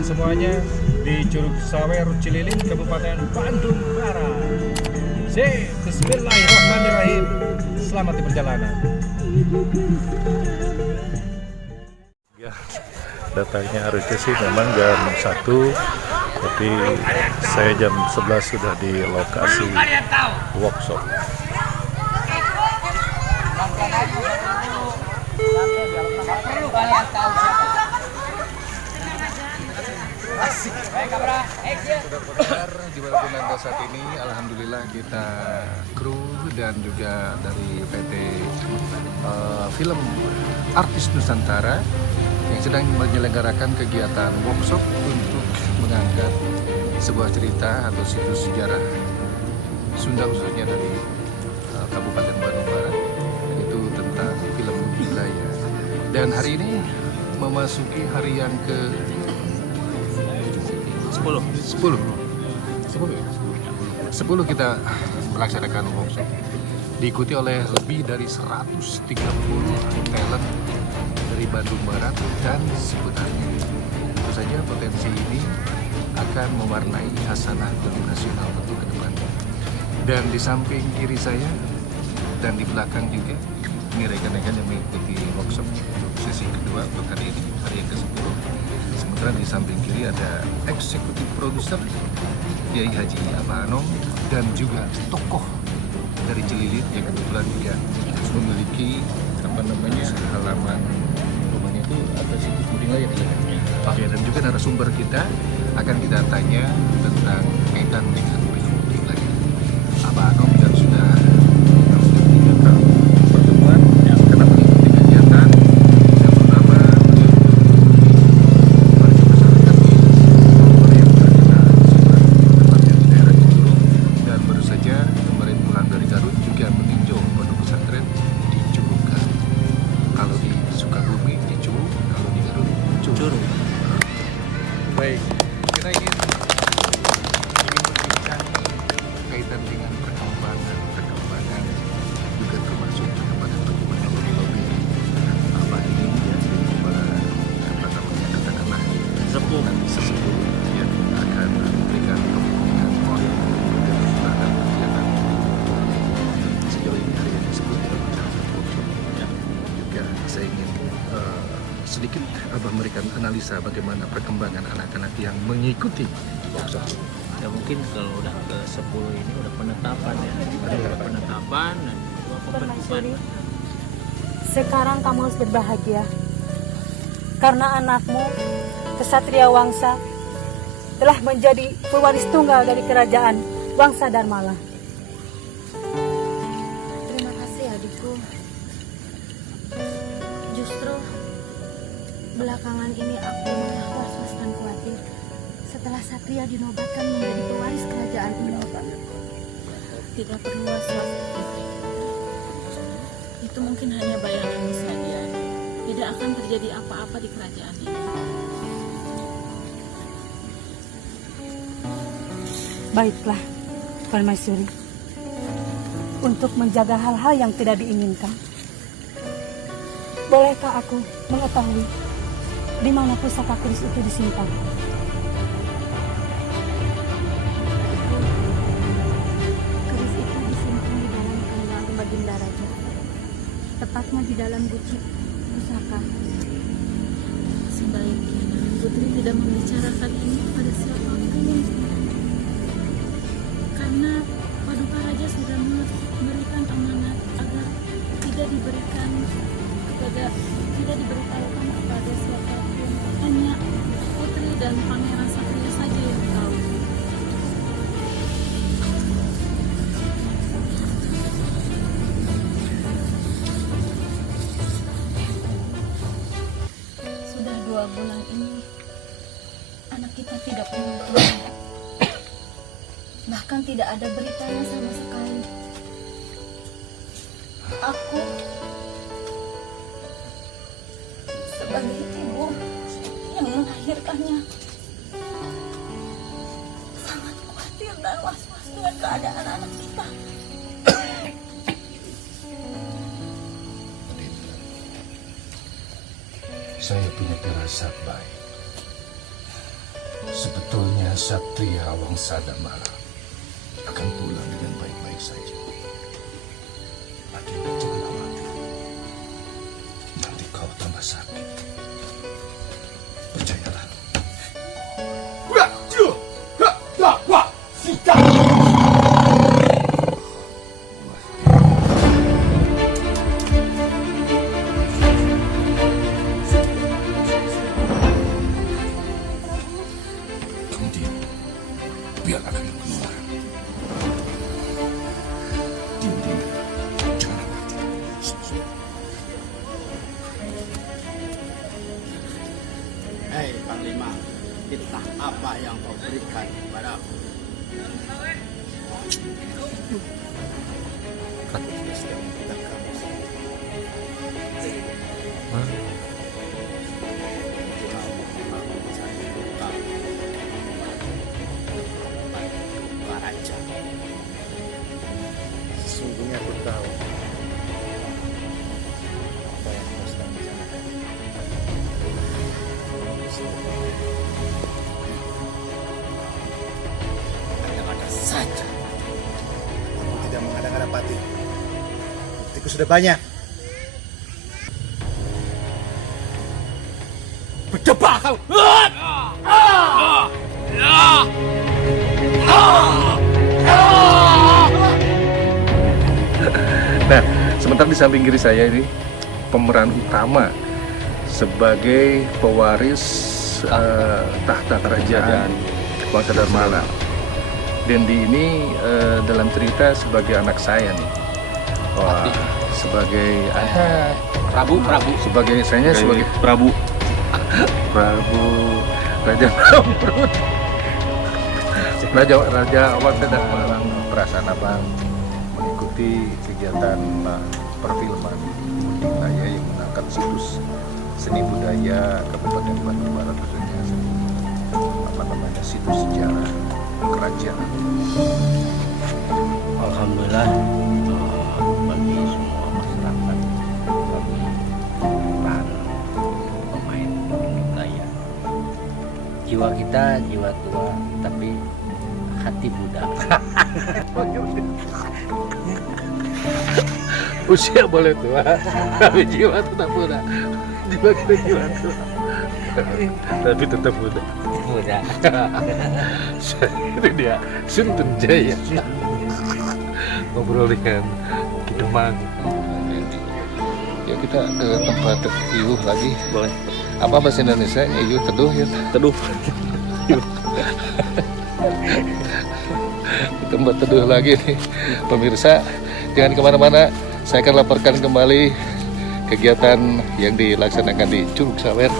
teman-teman semuanya di Curug Sawer Cililin, Kabupaten Bandung Barat. Bismillahirrahmanirrahim. Selamat di perjalanan. Ya, datangnya harusnya sih memang jam 1, tapi saya jam 11 sudah di lokasi workshop. Sudah benar dimanapun Anda saat ini, alhamdulillah kita kru dan juga dari PT Film Artis Nusantara yang sedang menyelenggarakan kegiatan workshop untuk mengangkat sebuah cerita atau situs sejarah Sunda khususnya dari Kabupaten Bandung Barat, yaitu tentang film Hilaya. Dan hari ini memasuki hari yang ke 10 kita melaksanakan workshop, diikuti oleh lebih dari 130 talent dari Bandung Barat dan sebenarnya. Tentu saja potensi ini akan mewarnai hasanah film nasional tentu ke depannya. Dan di samping kiri saya dan di belakang juga ini rekan-rekan yang mengikuti workshop sesi kedua untuk hari ini, hari yang ke-10. Sementara di samping kiri ada eksekutif produser Kiai Haji Abah Anom dan juga tokoh dari Cililin yang kebetulan juga memiliki halaman rumahnya itu ada situs Muding Layar. Oke, dan juga narasumber kita akan kita tanya tentang kaitan dengan Muding Layar. Abah Anom dan sudah pertemuan karena mengikuti kegiatan yang pertama warga masyarakat di yang terkena tepatnya di daerah Curug, dan baru saja kemarin pulang dari Garut juga meninjau pondok pesantren di Curug. Kalau di Sukabumi di Curug, kalau di Garut Curug. Baik, kita ingin berbincang kaitan dengan perkembangan juga termasuk kepada bagaimana lobby apa ini ya para katakanlah sepuh yang akan memberikan dukungan moral dan kegiatan sejauh ini hari yang disebut juga saya ingin sedikit Abah memberikan analisa bagaimana perkembangan anak-anak yang mengikuti workshop. Ya mungkin kalau udah ke 10 ini udah penetapan ya. Udah penetapan dan kedua pembentukan. Sekarang kamu harus berbahagia karena anakmu Kesatria Wangsa telah menjadi pewaris tunggal dari kerajaan Wangsa Darmala. Terima kasih adikku. Justru belakangan ini aku malah was-was dan khawatir setelah Satria dinobatkan menjadi pewaris kerajaan ini. Tidak perlu was-was. Itu mungkin hanya bayanganmu saja. Tidak akan terjadi apa-apa di kerajaan ini. Baiklah, Permaisuri. Untuk menjaga hal-hal yang tidak diinginkan, bolehkah aku mengetahui di mana pusaka keris itu disimpan? Keris itu disimpan di dalam kamar Baginda Raja, tepatnya di dalam guci pusaka. Sebaiknya Putri tidak membicarakan ini pada siapapun. Karena Paduka Raja sudah memberikan amanat agar tidak diberitahukan kepada siapapun. Hanya Putri dan Pangeran Satria saja yang tahu. Sudah 2 bulan ini anak kita tidak pulang pulang. Bahkan tidak ada beritanya sama sekali. Aku sebagai ibu yang melahirkannya sangat khawatir dan was-was dengan keadaan anak kita. Saya punya firasat baik. Sebetulnya Satria Wangsadamara akan pulang dengan baik-baik saja. Adinda jangan khawatir. Nanti kau tambah sakit. Percayalah. Kemudian, biar aku yang keluar. Dinda, jangan khawatir. Hei Panglima, fitnah apa yang kau berikan kepadaku? Sesungguhnya aku tahu apa yang kau sedang bicarakan. Ada saja. Aku tidak mengada-ngada Pati. Buktiku sudah banyak. Berdebar kau! Nah, sementara di samping kiri saya ini pemeran utama sebagai pewaris tahta kerajaan Wangsadharmala. Dendi ini dalam cerita sebagai anak saya nih. Wah, sebagai Prabu. sebagai saya sebagai Prabu Raja Namrud. Raja Wangsadharmala. Perasaan abang mengikuti kegiatan perfilman budaya yang mengangkat situs seni budaya Kabupaten Bandung Barat, khususnya situs sejarah kerajaan. Alhamdulillah bagi semua masyarakat kami peran pemain budaya. Jiwa kita jiwa tua tapi hati budak. Usia boleh tua, tapi jiwa tetap muda. Jiwa kita jiwa tua, tapi tetap muda. Budak. Itu dia, Suntun Jaya. Ngobrol dengan Kidemang. Ya kita ke tempat Iuh lagi. Boleh. Apa bahasa Indonesia? Iuh teduh ya. Teduh. Tempat teduh lagi nih, pemirsa. Jangan kemana-mana. Saya akan laporkan kembali kegiatan yang dilaksanakan di Curug Sawer,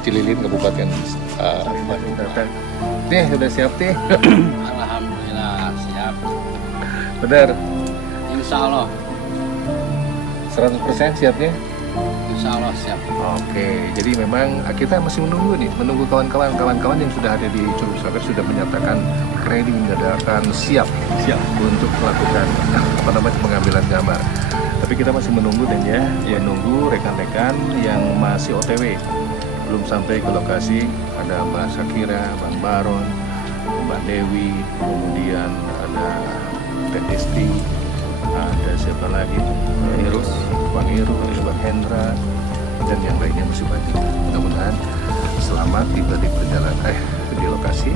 Cililin, Kabupaten Bandung Barat. Nih, udah siap nih? Alhamdulillah siap. Benar, Insya Allah. 100% siapnya? Insya Allah siap. Oke, jadi memang kita masih menunggu kawan-kawan yang sudah ada di Curug Sawer sudah menyatakan ready, menyatakan siap untuk melakukan pengambilan gambar. Tapi kita masih menunggu dan menunggu rekan-rekan yang masih OTW belum sampai ke lokasi. Ada Mbak Sakira, Bang Baron, Mbak Dewi, kemudian ada Teh Desti, ada siapa lagi? Bang Iru, Bang Hendra, dan yang lainnya masih banyak. Mudah-mudahan selamat tiba di perjalanan di lokasi.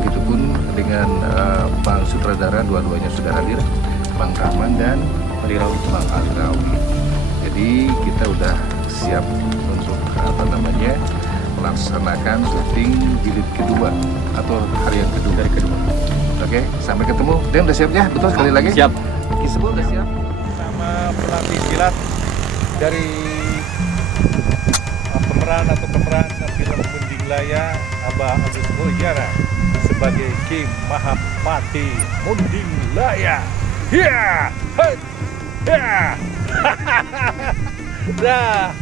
Begitupun dengan Bang Sutradara, dua-duanya sudah hadir, Bang Rahman dan Bang Alirawi. Jadi kita udah siap untuk melaksanakan syuting jilid kedua atau hari yang kedua. Oke, sampai ketemu. Dan udah siap ya? Betul sekali lagi? Siap. Kisebut udah siap. Sama pelatih silat dari pemeran film Munding Laya, Abah Agus Mujara sebagai Ki Mahapati Munding Laya. Ya, ya, dah.